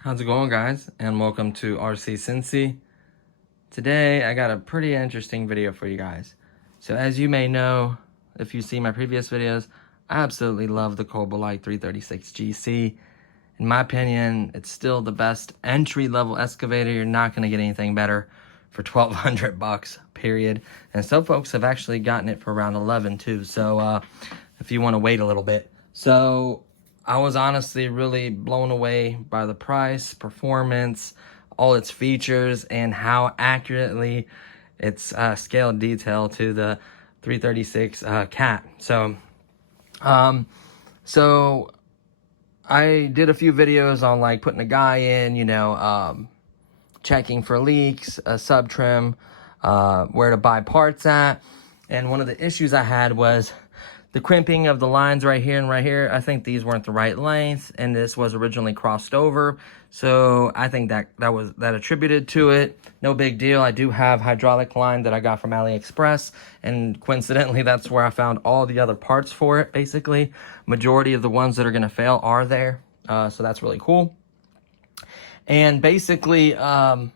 How's it going, guys? And welcome to RC Cincy. Today I got a pretty interesting video for you guys. So as you may know, if you see my previous videos, I absolutely love the Kabolite 336 GC. In my opinion, it's still the best entry-level excavator. You're not going to get anything better for $1,200 period. And some folks have actually gotten it for around $11 too. So if you want to wait a little bit. So I was honestly really blown away by the price, performance, all its features, and how accurately it's scaled detail to the 336 cat. So I did a few videos on like putting a guy in, you know, checking for leaks, a sub trim, where to buy parts at. And one of the issues I had was the crimping of the lines right here and right here. I think these weren't the right length, and this was originally crossed over. So I think that attributed to it. No big deal. I do have hydraulic line that I got from AliExpress, and coincidentally, that's where I found all the other parts for it, basically. Majority of the ones that are going to fail are there. So that's really cool. And basically, one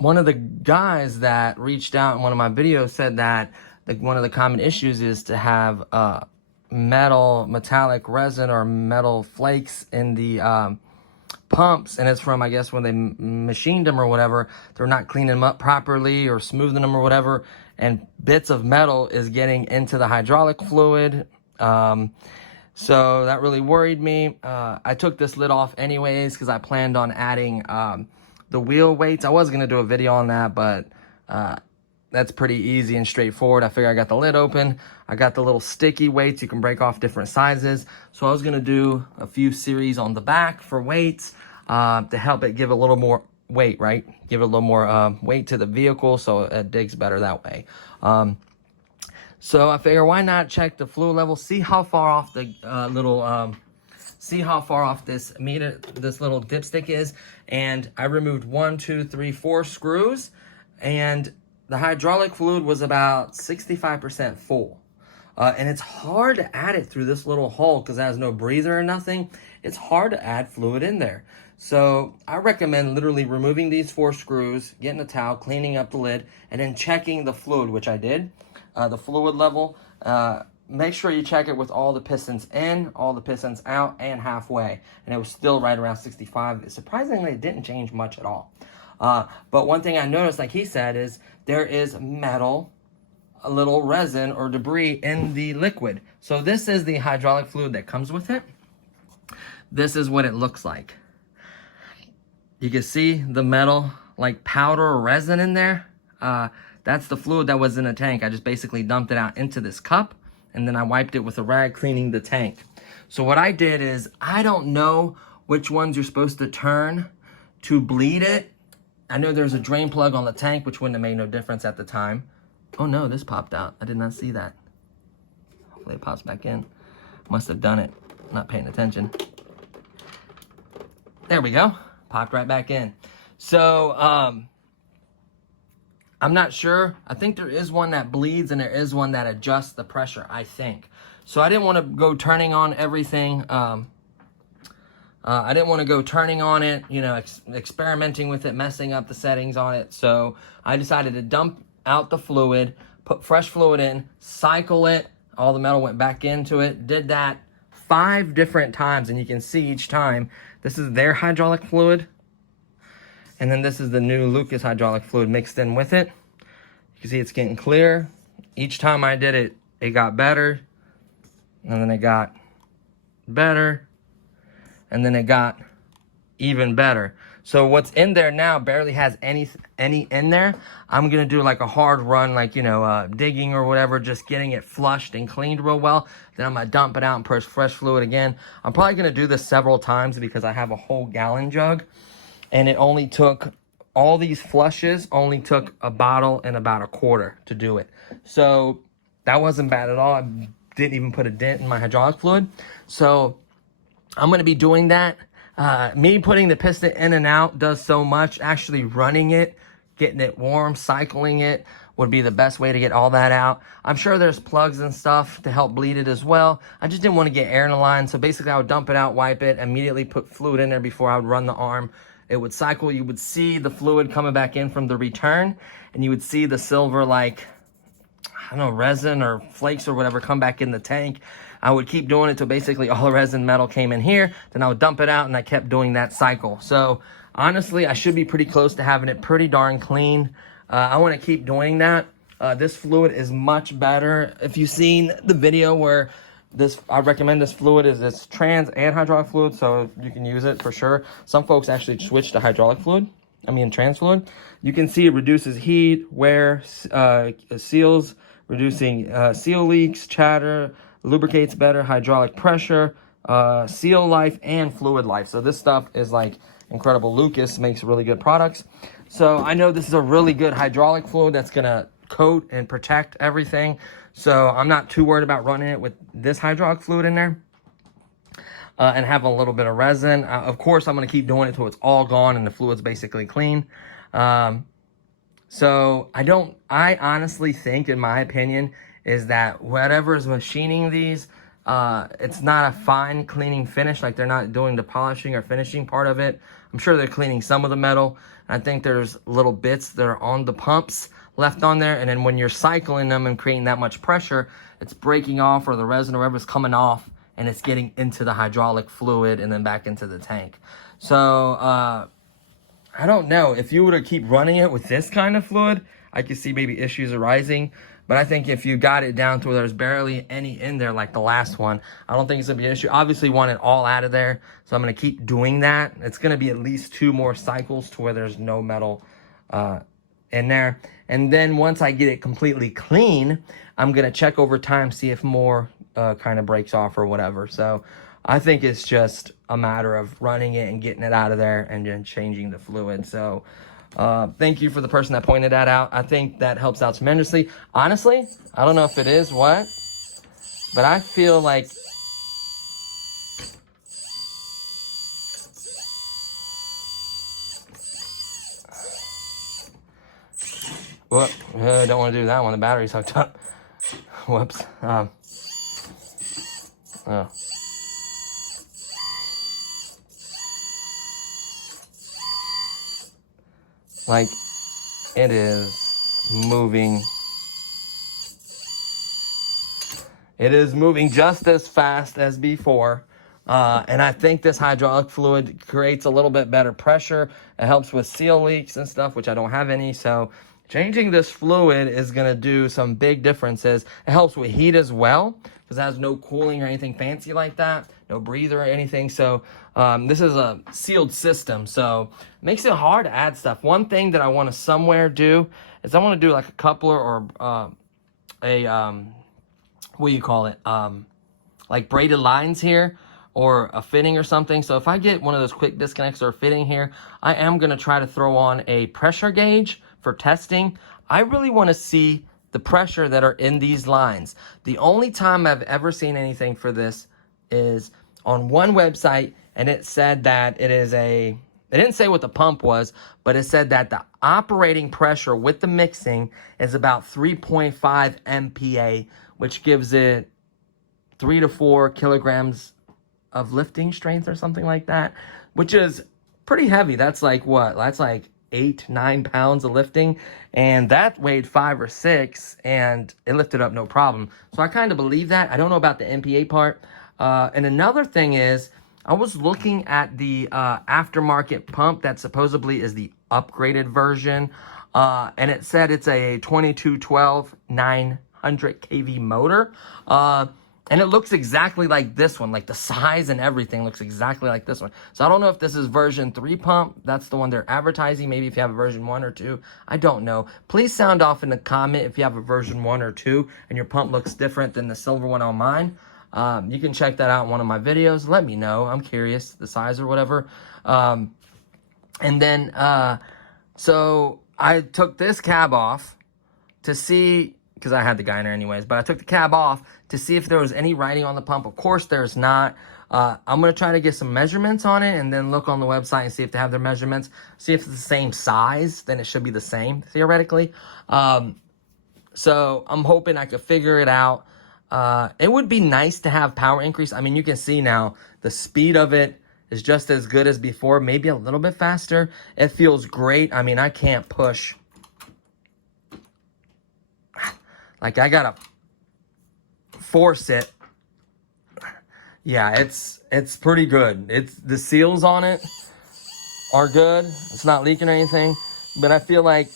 of the guys that reached out in one of my videos said that one of the common issues is to have metallic resin or metal flakes in the pumps, and it's from, I guess, when they machined them or whatever, they're not cleaning them up properly or smoothing them or whatever, and bits of metal is getting into the hydraulic fluid. So that really worried me. I took this lid off anyways because I planned on adding the wheel weights. I was going to do a video on that, but that's pretty easy and straightforward. I figure I got the lid open. I got the little sticky weights. You can break off different sizes. So I was going to do a few series on the back for weights to help it give a little more weight, right? Give it a little more weight to the vehicle so it digs better that way. So I figure why not check the fluid level, see how far off the see how far off this little dipstick is. And I removed 1, 2, 3, 4 screws, and the hydraulic fluid was about 65% full. And it's hard to add it through this little hole because it has no breather or nothing. It's hard to add fluid in there. So I recommend literally removing these 4 screws, getting a towel, cleaning up the lid, and then checking the fluid, which I did. The fluid level, make sure you check it with all the pistons in, all the pistons out, and halfway. And it was still right around 65. Surprisingly, it didn't change much at all. But one thing I noticed, like he said, is there is metal, a little resin or debris in the liquid. So this is the hydraulic fluid that comes with it. This is what it looks like. You can see the metal, like powder or resin in there. That's the fluid that was in the tank. I just basically dumped it out into this cup, and then I wiped it with a rag, cleaning the tank. So what I did is, I don't know which ones you're supposed to turn to bleed it. I know there's a drain plug on the tank, which wouldn't have made no difference at the time. Oh no, this popped out. I did not see that. Hopefully it pops back in. Must have done it. Not paying attention. There we go. Popped right back in. So, I'm not sure. I think there is one that bleeds and there is one that adjusts the pressure, I think. So I didn't want to go turning on everything. I didn't want to go turning on it, you know, experimenting with it, messing up the settings on it. So I decided to dump out the fluid, put fresh fluid in, cycle it. All the metal went back into it. Did that 5 different times, and you can see each time, this is their hydraulic fluid. And then this is the new Lucas hydraulic fluid mixed in with it. You can see it's getting clear. Each time I did it, it got better. And then it got better. And then it got even better. So what's in there now barely has any in there. I'm gonna do like a hard run, like, you know, digging or whatever, just getting it flushed and cleaned real well. Then I'm gonna dump it out and push fresh fluid again. I'm probably gonna do this several times because I have a whole gallon jug, and it only took, all these flushes only took a bottle and about a quarter to do it. So that wasn't bad at all. I didn't even put a dent in my hydraulic fluid. So I'm gonna be doing that. Me putting the piston in and out does so much. Actually running it, getting it warm, cycling it would be the best way to get all that out. I'm sure there's plugs and stuff to help bleed it as well. I just didn't want to get air in the line. So basically I would dump it out, wipe it, immediately put fluid in there before I would run the arm. It would cycle. You would see the fluid coming back in from the return, and you would see the silver, like, I don't know, resin or flakes or whatever come back in the tank. I would keep doing it till basically all the resin metal came in here. Then I would dump it out, and I kept doing that cycle. So honestly, I should be pretty close to having it pretty darn clean. I want to keep doing that. This fluid is much better. If you've seen the video where this, I recommend this fluid, is it's trans and hydraulic fluid, so you can use it for sure. Some folks actually switch to hydraulic fluid. Trans fluid. You can see it reduces heat, wear, seals, reducing seal leaks, chatter, lubricates better, hydraulic pressure, seal life, and fluid life. So this stuff is like incredible. Lucas makes really good products. So I know this is a really good hydraulic fluid that's gonna coat and protect everything. So I'm not too worried about running it with this hydraulic fluid in there. And have a little bit of resin. Of course, I'm going to keep doing it till it's all gone and the fluid's basically clean. So I honestly think, in my opinion, is that whatever is machining these, it's not a fine cleaning finish. Like, they're not doing the polishing or finishing part of it. I'm sure they're cleaning some of the metal. I think there's little bits that are on the pumps left on there. And then when you're cycling them and creating that much pressure, it's breaking off, or the resin or whatever's coming off, and it's getting into the hydraulic fluid and then back into the tank. So, I don't know. If you were to keep running it with this kind of fluid, I could see maybe issues arising. But I think if you got it down to where there's barely any in there, like the last one, I don't think it's going to be an issue. Obviously, want it all out of there, so I'm going to keep doing that. It's going to be at least 2 more cycles to where there's no metal in there. And then once I get it completely clean, I'm going to check over time, see if more kind of breaks off or whatever. So I think it's just a matter of running it and getting it out of there and then changing the fluid. So thank you for the person that pointed that out. I think that helps out tremendously. Honestly, I don't know if it is what, but I feel like whoop, don't want to do that one. The battery's hooked up. Whoops. Oh. Like, it is moving. It is moving just as fast as before. And I think this hydraulic fluid creates a little bit better pressure. It helps with seal leaks and stuff, which I don't have any. So changing this fluid is going to do some big differences. It helps with heat as well, because it has no cooling or anything fancy like that, no breather or anything. So this is a sealed system, so it makes it hard to add stuff. One thing that I want to somewhere do is I want to do like a coupler or what do you call it? Like braided lines here, or a fitting or something. So if I get one of those quick disconnects or a fitting here, I am going to try to throw on a pressure gauge for testing. I really want to see the pressure that are in these lines. The only time I've ever seen anything for this is on one website, and it said that it is it didn't say what the pump was, but it said that the operating pressure with the mixing is about 3.5 MPa, which gives it 3 to 4 kilograms of lifting strength or something like that, which is pretty heavy. That's like what? That's like 8-9 pounds of lifting, and that weighed 5 or 6, and it lifted up no problem. So I kind of believe that. I don't know about the MPa part. And another thing is, I was looking at the aftermarket pump that supposedly is the upgraded version, and it said it's a 2212 900 kV motor. And it looks exactly like this one, like the size and everything looks exactly like this one. So I don't know if this is version 3 pump. That's the one they're advertising. Maybe if you have a version 1 or 2, I don't know. Please sound off in the comment if you have a version 1 or 2 and your pump looks different than the silver one on mine. You can check that out in one of my videos. Let me know. I'm curious, the size or whatever. And then, so I took this cab off to see, because I had the guy in there anyways, but I took the cab off to see if there was any writing on the pump. Of course there's not. I'm going to try to get some measurements on it and then look on the website and see if they have their measurements. See if it's the same size, then it should be the same, theoretically. So I'm hoping I could figure it out. It would be nice to have power increase. I mean, you can see now the speed of it is just as good as before, maybe a little bit faster. It feels great. I mean, I can't push. Like, I gotta force it. Yeah, it's pretty good. The seals on it are good. It's not leaking or anything, but I feel like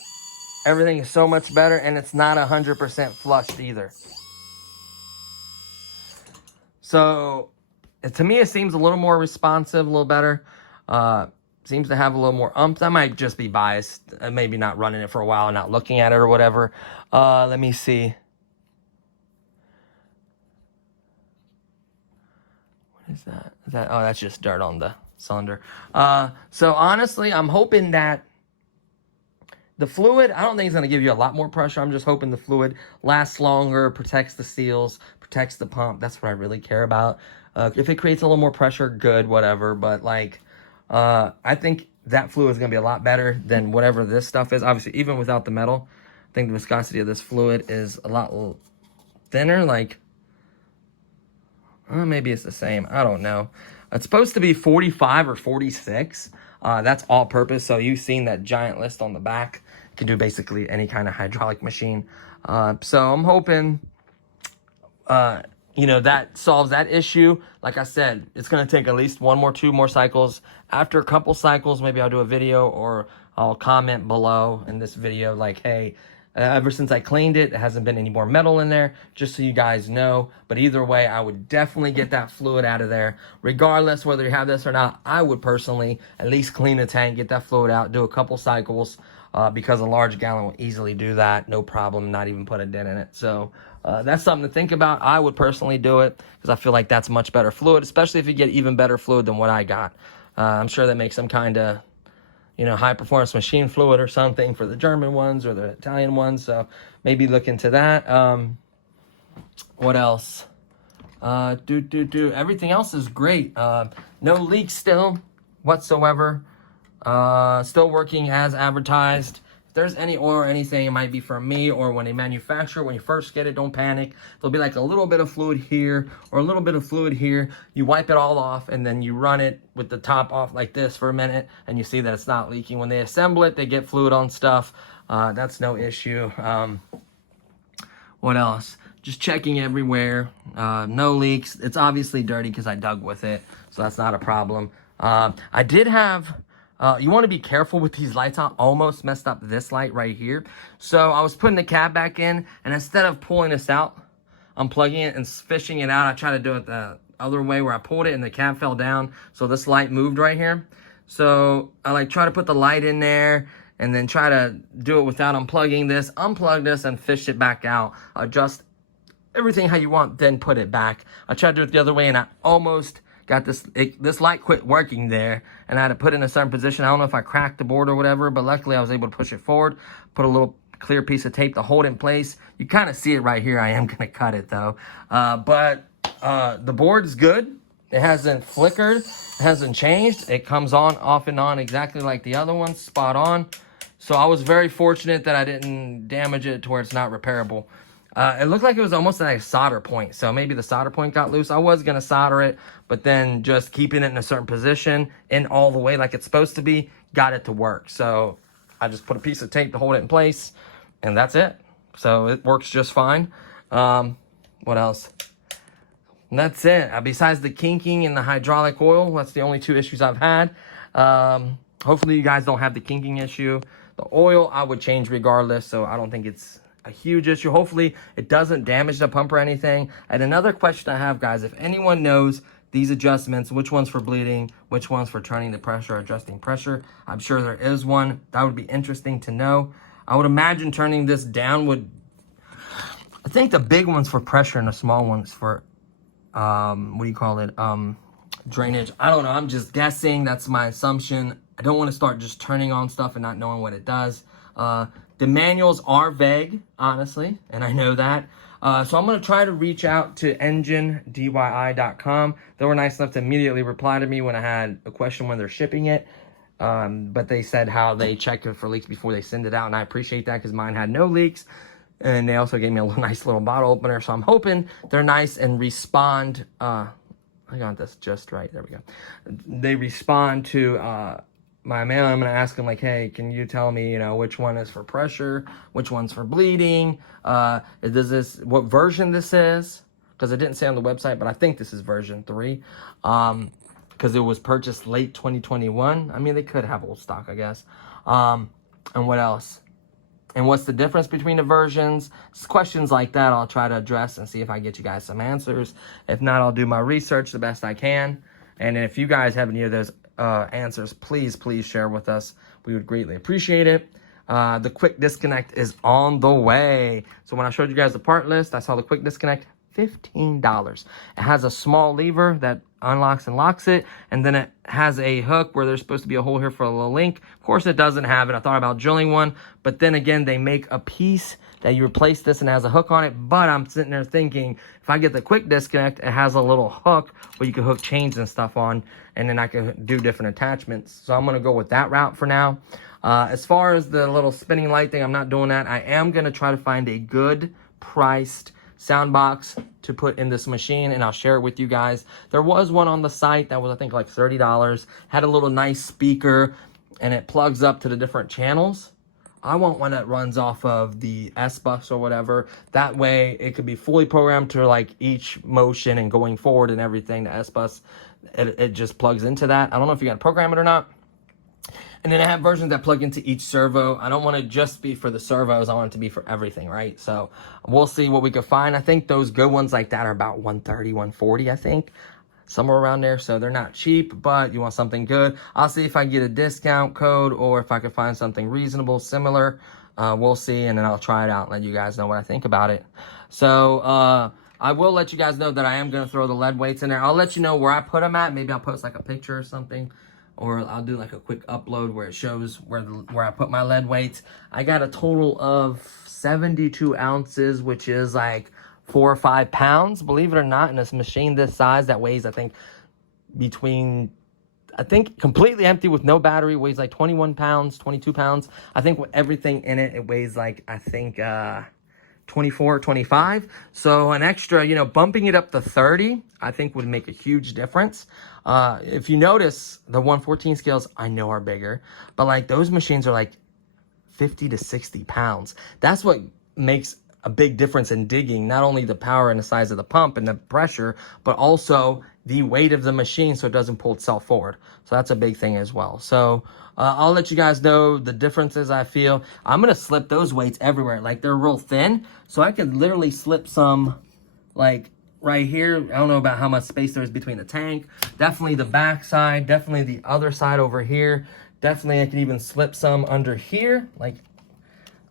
everything is so much better, and it's not 100% flushed either. So, to me, it seems a little more responsive, a little better. Seems to have a little more umps. I might just be biased, maybe not running it for a while and not looking at it or whatever. Let me see. What is that? Oh, that's just dirt on the cylinder. So honestly, I'm hoping that the fluid, I don't think it's going to give you a lot more pressure. I'm just hoping the fluid lasts longer, protects the seals, protects the pump. That's what I really care about. If it creates a little more pressure, good, whatever. But like, I think that fluid is going to be a lot better than whatever this stuff is. Obviously, even without the metal, I think the viscosity of this fluid is a lot thinner. Like, maybe it's the same. I don't know. It's supposed to be 45 or 46. That's all purpose. So you've seen that giant list on the back. You can do basically any kind of hydraulic machine. So I'm hoping, you know, that solves that issue. Like I said, it's going to take at least 1 more, 2 more cycles. After a couple cycles, maybe I'll do a video or I'll comment below in this video like, hey, ever since I cleaned it, it hasn't been any more metal in there, just so you guys know. But either way, I would definitely get that fluid out of there. Regardless whether you have this or not, I would personally at least clean the tank, get that fluid out, do a couple cycles, because a large gallon will easily do that, no problem, not even put a dent in it. So that's something to think about. I would personally do it because I feel like that's much better fluid, especially if you get even better fluid than what I got. I'm sure that makes some kind of, you know, high performance machine fluid or something for the German ones or the Italian ones. So maybe look into that. What else? Everything else is great. No leaks still whatsoever. Still working as advertised. If there's any oil or anything, it might be from me or when they manufacture. When you first get it, don't panic. There'll be like a little bit of fluid here or a little bit of fluid here. You wipe it all off and then you run it with the top off like this for a minute and you see that it's not leaking. When they assemble it, they get fluid on stuff. That's no issue. What else? Just checking everywhere. No leaks. It's obviously dirty because I dug with it, so that's not a problem. I did have... you want to be careful with these lights on. Almost messed up this light right here. So I was putting the cab back in, and instead of pulling this out, unplugging it and fishing it out, I tried to do it the other way where I pulled it and the cab fell down. So this light moved right here. So I like try to put the light in there and then try to do it without unplugging this, unplug this and fish it back out. Adjust everything how you want, then put it back. I tried to do it the other way and I almost got this light quit working there and I had to put it in a certain position. I don't know if I cracked the board or whatever, but luckily I was able to push it forward, put a little clear piece of tape to hold it in place. You kind of see it right here. I am going to cut it though. But the board is good. It hasn't flickered. It hasn't changed. It comes on off and on exactly like the other ones, spot on. So I was very fortunate that I didn't damage it to where it's not repairable. It looked like it was almost at a solder point, so maybe the solder point got loose. I was going to solder it, but then just keeping it in a certain position and all the way like it's supposed to be got it to work. So I just put a piece of tape to hold it in place, and that's it. So it works just fine. What else? And that's it. Besides the kinking and the hydraulic oil, that's the only 2 issues I've had. Hopefully you guys don't have the kinking issue. The oil I would change regardless, so I don't think it's a huge issue. Hopefully it doesn't damage the pump or anything. And another question I have, guys, if anyone knows these adjustments, which one's for bleeding, which one's for turning the pressure, adjusting pressure, I'm sure there is one. That would be interesting to know. I would imagine turning this down would, I think the big one's for pressure and the small one's for, what do you call it? Drainage. I don't know. I'm just guessing. That's my assumption. I don't want to start just turning on stuff and not knowing what it does. The manuals are vague, honestly, and I know that. So I'm going to try to reach out to enginedyi.com. They were nice enough to immediately reply to me when I had a question when they're shipping it. But they said how they check it for leaks before they send it out, and I appreciate that because mine had no leaks. And they also gave me a nice little bottle opener, so I'm hoping they're nice and respond. I got this just right. There we go. They respond to my mail. I'm going to ask them, like, hey, can you tell me, you know, which one is for pressure, which one's for bleeding, what version this is, because it didn't say on the website, but I think this is version 3, because it was purchased late 2021. I mean, they could have old stock, I guess. And what else? And what's the difference between the versions? Questions like that I'll try to address and see if I get you guys some answers. If not, I'll do my research the best I can. And if you guys have any of those answers, please share with us. We would greatly appreciate it. The quick disconnect is on the way. So when I showed you guys the part list, I saw the quick disconnect, $15. It has a small lever that unlocks and locks it, and then it has a hook where there's supposed to be a hole here for a little link. Of course it doesn't have it. I thought about drilling one, but then again they make a piece that you replace this and has a hook on it. But I'm sitting there thinking, if I get the quick disconnect, it has a little hook where you can hook chains and stuff on, and then I can do different attachments. So I'm going to go with that route for now. As far as the little spinning light thing, I'm not doing that. I am going to try to find a good priced sound box to put in this machine, and I'll share it with you guys. There was one on the site that was, I think, like $30. Had a little nice speaker, and it plugs up to the different channels. I want one that runs off of the S-Bus or whatever. That way, it could be fully programmed to like each motion and going forward and everything. The S-Bus, it just plugs into that. I don't know if you got to program it or not. And then I have versions that plug into each servo. I don't want to just be for the servos. I want it to be for everything, right? So we'll see what we can find. I think those good ones like that are about $130, $140, I think. Somewhere around there. So they're not cheap, but you want something good. I'll see if I can get a discount code or if I can find something reasonable, similar. We'll see, and then I'll try it out and let you guys know what I think about it. So I will let you guys know that I am going to throw the lead weights in there. I'll let you know where I put them at. Maybe I'll post like a picture or something. Or I'll do like a quick upload where it shows where I put my lead weights. I got a total of 72 ounces, which is like 4 or 5 pounds, believe it or not, in this machine this size that weighs, I think completely empty with no battery, weighs like 21 pounds, 22 pounds. I think with everything in it, it weighs like, I think, 24, 25. So an extra, you know, bumping it up to 30, I think would make a huge difference. If you notice, the 114 scales I know are bigger, but like those machines are like 50 to 60 pounds. That's what makes a big difference in digging, not only the power and the size of the pump and the pressure, but also the weight of the machine so it doesn't pull itself forward. So that's a big thing as well. So I'll let you guys know the differences I feel. I'm going to slip those weights everywhere. Like they're real thin, so I could literally slip some like right here. I don't know about how much space there is between the tank. Definitely the back side, definitely the other side over here. Definitely I can even slip some under here, like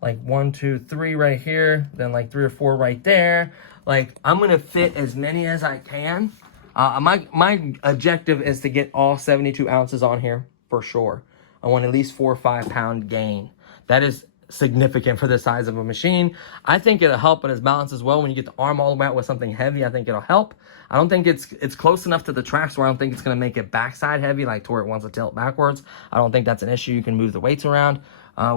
1, 2, 3 right here, then like 3 or 4 right there. Like I'm gonna fit as many as I can. My objective is to get all 72 ounces on here for sure. I want at least 4 or 5 pound gain. That is significant for the size of a machine. I think it'll help in its balance as well. When you get the arm all the way out with something heavy, I think it'll help. I don't think it's close enough to the tracks where I don't think it's gonna make it backside heavy, like to where it wants to tilt backwards. I don't think that's an issue. You can move the weights around.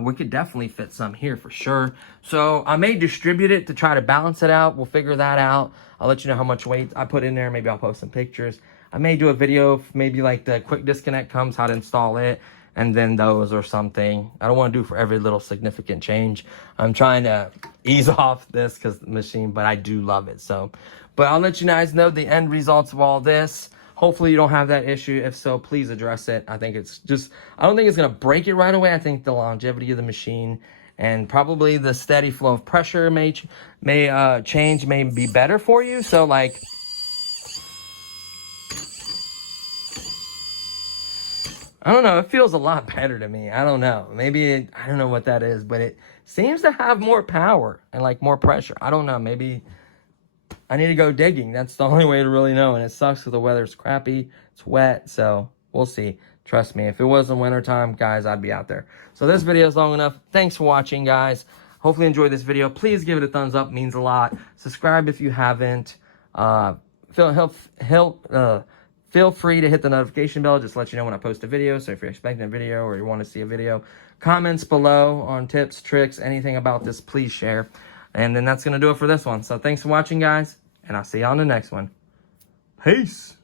We could definitely fit some here for sure. So I may distribute it to try to balance it out. We'll figure that out. I'll let you know how much weight I put in there. Maybe I'll post some pictures. I may do a video, maybe like the quick disconnect comes, how to install it, and then those or something. I don't want to do for every little significant change. I'm trying to ease off this because the machine, but I do love it. So, but I'll let you guys know the end results of all this. Hopefully you don't have that issue. If so, please address it. I think it's just, I don't think it's going to break it right away. I think the longevity of the machine and probably the steady flow of pressure may change, may be better for you. So like, I don't know, it feels a lot better to me. I don't know, maybe I don't know what that is, but it seems to have more power and like more pressure. I don't know, maybe I need to go digging. That's the only way to really know. And it sucks because the weather's crappy. It's wet. So we'll see. Trust me. If it wasn't wintertime, guys, I'd be out there. So this video is long enough. Thanks for watching, guys. Hopefully you enjoyed this video. Please give it a thumbs up. It means a lot. Subscribe if you haven't. Feel free to hit the notification bell. Just let you know when I post a video. So if you're expecting a video or you want to see a video, comments below on tips, tricks, anything about this, please share. And then that's going to do it for this one. So thanks for watching, guys, and I'll see you on the next one. Peace.